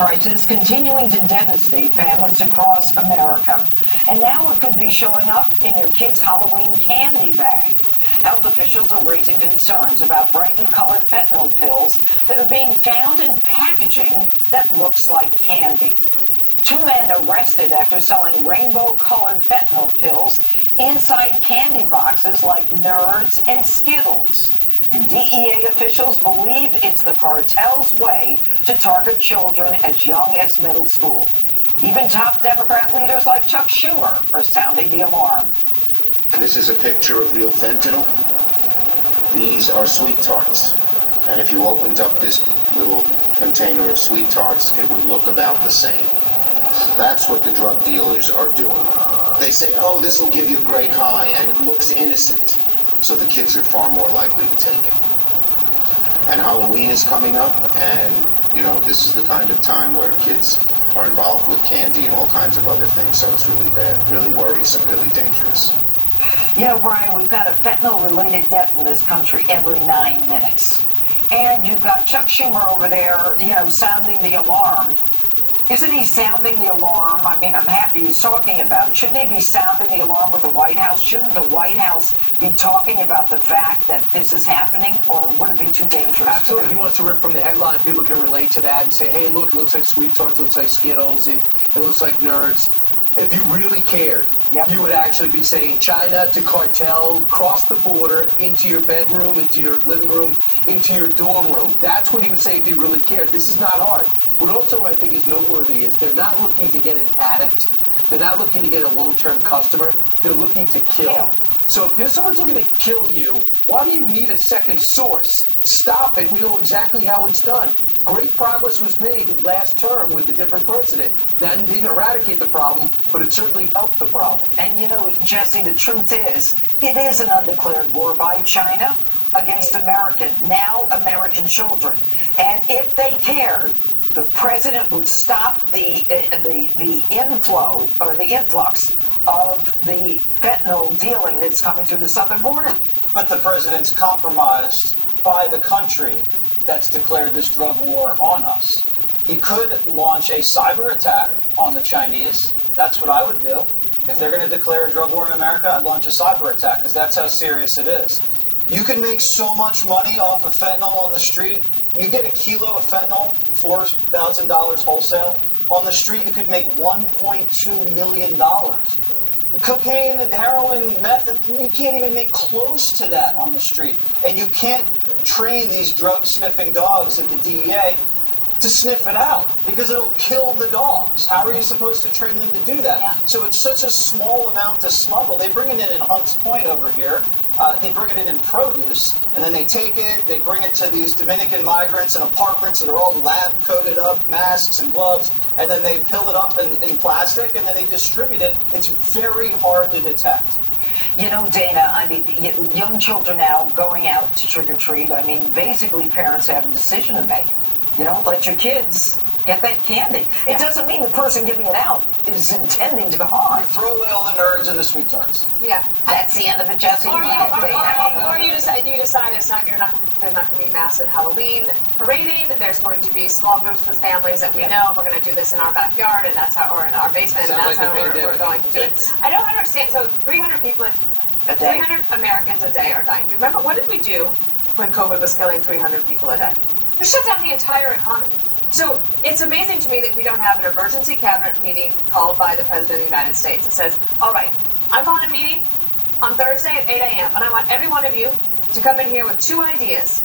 Crisis continuing to devastate families across America. And now it could be showing up in your kid's Halloween candy bag. Health officials are raising concerns about brightly colored fentanyl pills that are being found in packaging that looks like candy. 2 men arrested after selling rainbow-colored fentanyl pills inside candy boxes like Nerds and Skittles. And DEA officials believe it's the cartel's way to target children as young as middle school. Even top Democrat leaders like Chuck Schumer are sounding the alarm. This is a picture of real fentanyl. These are sweet tarts. And if you opened up this little container of sweet tarts, it would look about the same. That's what the drug dealers are doing. They say, oh, this will give you a great high, and it looks innocent. So the kids are far more likely to take it. And Halloween is coming up, and, this is the kind of time where kids are involved with candy and all kinds of other things, so it's really bad, really worrisome, really dangerous. Brian, we've got a fentanyl-related death in this country every 9 minutes. And you've got Chuck Schumer over there, sounding the alarm. Isn't he sounding the alarm? I mean, I'm happy he's talking about it. Shouldn't he be sounding the alarm with the White House? Shouldn't the White House be talking about the fact that this is happening, or would it be too dangerous? Absolutely. He wants to rip from the headline. People can relate to that and say, hey, look, it looks like Sweet Tarts, it looks like Skittles, it looks like Nerds. If you really cared, you would actually be saying China to cartel, cross the border into your bedroom, into your living room, into your dorm room. That's what he would say if he really cared. This is not hard. What also I think is noteworthy is they're not looking to get an addict. They're not looking to get a long-term customer. They're looking to kill. So if someone's looking to kill you, why do you need a second source? Stop it. We know exactly how it's done. Great progress was made last term with a different president. That didn't eradicate the problem, but it certainly helped the problem. And Jesse, the truth is, it is an undeclared war by China against American children. And if they cared, the president would stop the inflow or the influx of the fentanyl dealing that's coming through the southern border. But the president's compromised by the country that's declared this drug war on us. He could launch a cyber attack on the Chinese. That's what I would do. If they're going to declare a drug war in America, I'd launch a cyber attack because that's how serious it is. You can make so much money off of fentanyl on the street. You get a kilo of fentanyl, $4,000 wholesale. On the street, you could make $1.2 million. Cocaine and heroin, meth, you can't even make close to that on the street. And you can't train these drug-sniffing dogs at the DEA to sniff it out because it'll kill the dogs. How are you supposed to train them to do that? Yeah. So it's such a small amount to smuggle. They bring it in Hunts Point over here. They bring it in produce, and then they take it, they bring it to these Dominican migrants in apartments that are all lab-coated up, masks and gloves, and then they pill it up in plastic, and then they distribute it. It's very hard to detect. Dana, I mean, young children now going out to trick-or-treat, I mean, basically parents have a decision to make. You don't let your kids get that candy. It doesn't mean the person giving it out is intending to harm. You throw away all the Nerds and the Sweet Tarts. Yeah. That's the end of it, Jesse. Or you decide there's not going to be massive Halloween parading. There's going to be small groups with families that we know. We're going to do this in our backyard, and that's how, or in our basement, and that's how we're going to do it. I don't understand. So 300 people a day. 300 Americans a day are dying. Do you remember, what did we do when COVID was killing 300 people a day? We shut down the entire economy. So it's amazing to me that we don't have an emergency cabinet meeting called by the President of the United States. It says, all right, I'm calling a meeting on Thursday at 8 a.m., and I want every one of you to come in here with 2 ideas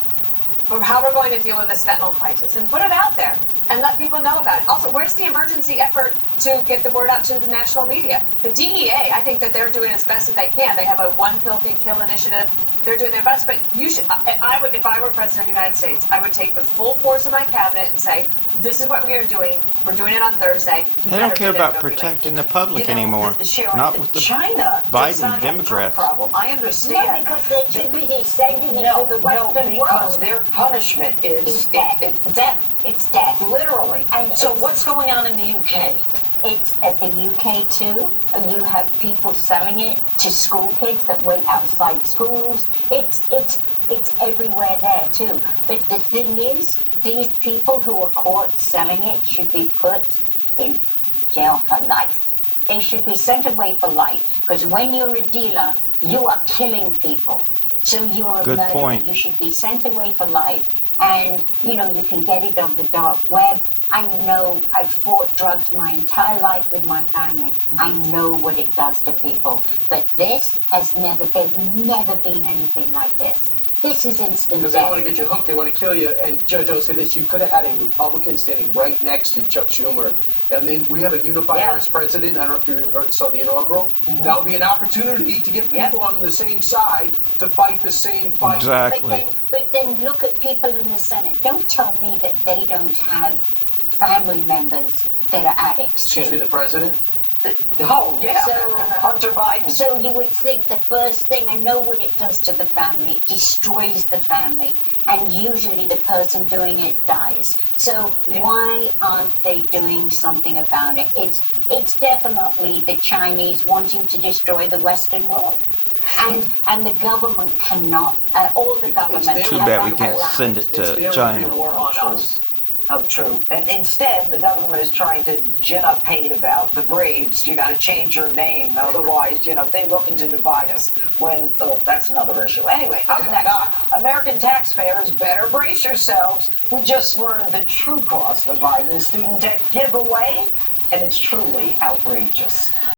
of how we're going to deal with this fentanyl crisis and put it out there and let people know about it. Also, where's the emergency effort to get the word out to the national media? The DEA, I think that they're doing as best as they can. They have a One Pill Can Kill initiative. They're doing their best, but I would, if I were President of the United States, I would take the full force of my cabinet and say, this is what we are doing. We're doing it on Thursday. They don't care about protecting the public anymore. Not with the China Biden Democrats. Problem. I understand. No, because they're too busy sending it to the Western world. Because their punishment is death. It's death. Literally. And so what's going on in the UK? It's at the UK too. You have people selling it to school kids that wait outside schools. It's everywhere there too. But the thing is, these people who are caught selling it should be put in jail for life. They should be sent away for life, because when you're a dealer, you are killing people. So you're a Good murderer. point. You should be sent away for life, and you know you can get it on the dark web. I know I've fought drugs my entire life with my family. I know what it does to people. But there's never been anything like this. This is instant Because death. they want to get you hooked, they want to kill you. And Judge O said this, you could have had a Republican standing right next to Chuck Schumer. I mean, we have a unified as president. I don't know if you saw the inaugural. That would be an opportunity to get people on the same side to fight the same fight. Exactly. But then look at people in the Senate. Don't tell me that they don't have family members that are addicts. Excuse me, the president? Oh, yeah. So, Hunter Biden. So you would think the first thing, I know what it does to the family. It destroys the family. And usually the person doing it dies. So why aren't they doing something about it? It's definitely the Chinese wanting to destroy the Western world. And the government cannot, all the governments... Too bad we can't send it to China. War on us. Oh, true. And instead, the government is trying to gin up hate about the Braves. You got to change your name. Otherwise, they're looking to divide us. That's another issue. Anyway, up next, American taxpayers better brace yourselves. We just learned the true cost of Biden's student debt giveaway, and it's truly outrageous.